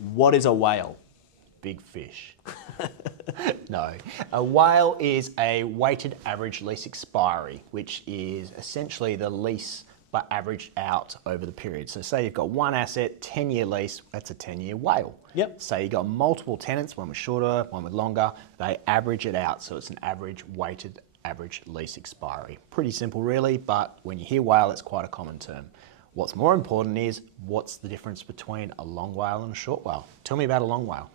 What is a WALE? Big fish. No, a WALE is a weighted average lease expiry, which is essentially the lease but averaged out over the period. So say you've got one asset, 10-year lease, that's a 10-year WALE. Yep. Say you've got multiple tenants, one with shorter, one with longer, they average it out. So it's an average weighted average lease expiry. Pretty simple really, but when you hear WALE, it's quite a common term. What's more important is, what's the difference between a long WALE and a short WALE? Tell me about a long WALE.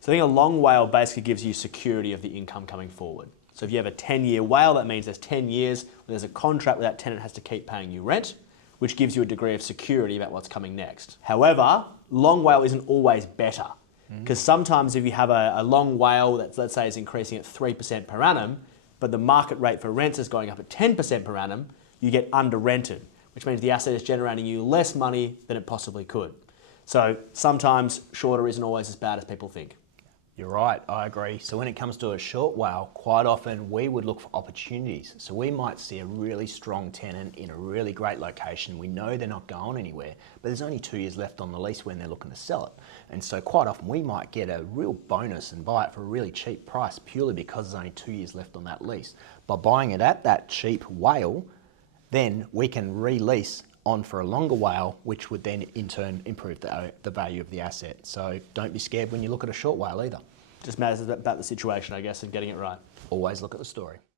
So I think a long WALE basically gives you security of the income coming forward. So if you have a 10-year WALE, that means there's 10 years where there's a contract where that tenant has to keep paying you rent, which gives you a degree of security about what's coming next. However, long WALE isn't always better, because sometimes if you have a long WALE that, let's say, is increasing at 3% per annum, but the market rate for rents is going up at 10% per annum, you get under-rented, which means the asset is generating you less money than it possibly could. So sometimes shorter isn't always as bad as people think. You're right, I agree. So when it comes to a short WALE, quite often we would look for opportunities. So we might see a really strong tenant in a really great location. We know they're not going anywhere, but there's only 2 years left on the lease when they're looking to sell it. And so quite often we might get a real bonus and buy it for a really cheap price purely because there's only 2 years left on that lease. By buying it at that cheap WALE, then we can release on for a longer WALE, which would then in turn improve the value of the asset. So don't be scared when you look at a short WALE either. Just matters about the situation, I guess, and getting it right. Always look at the story.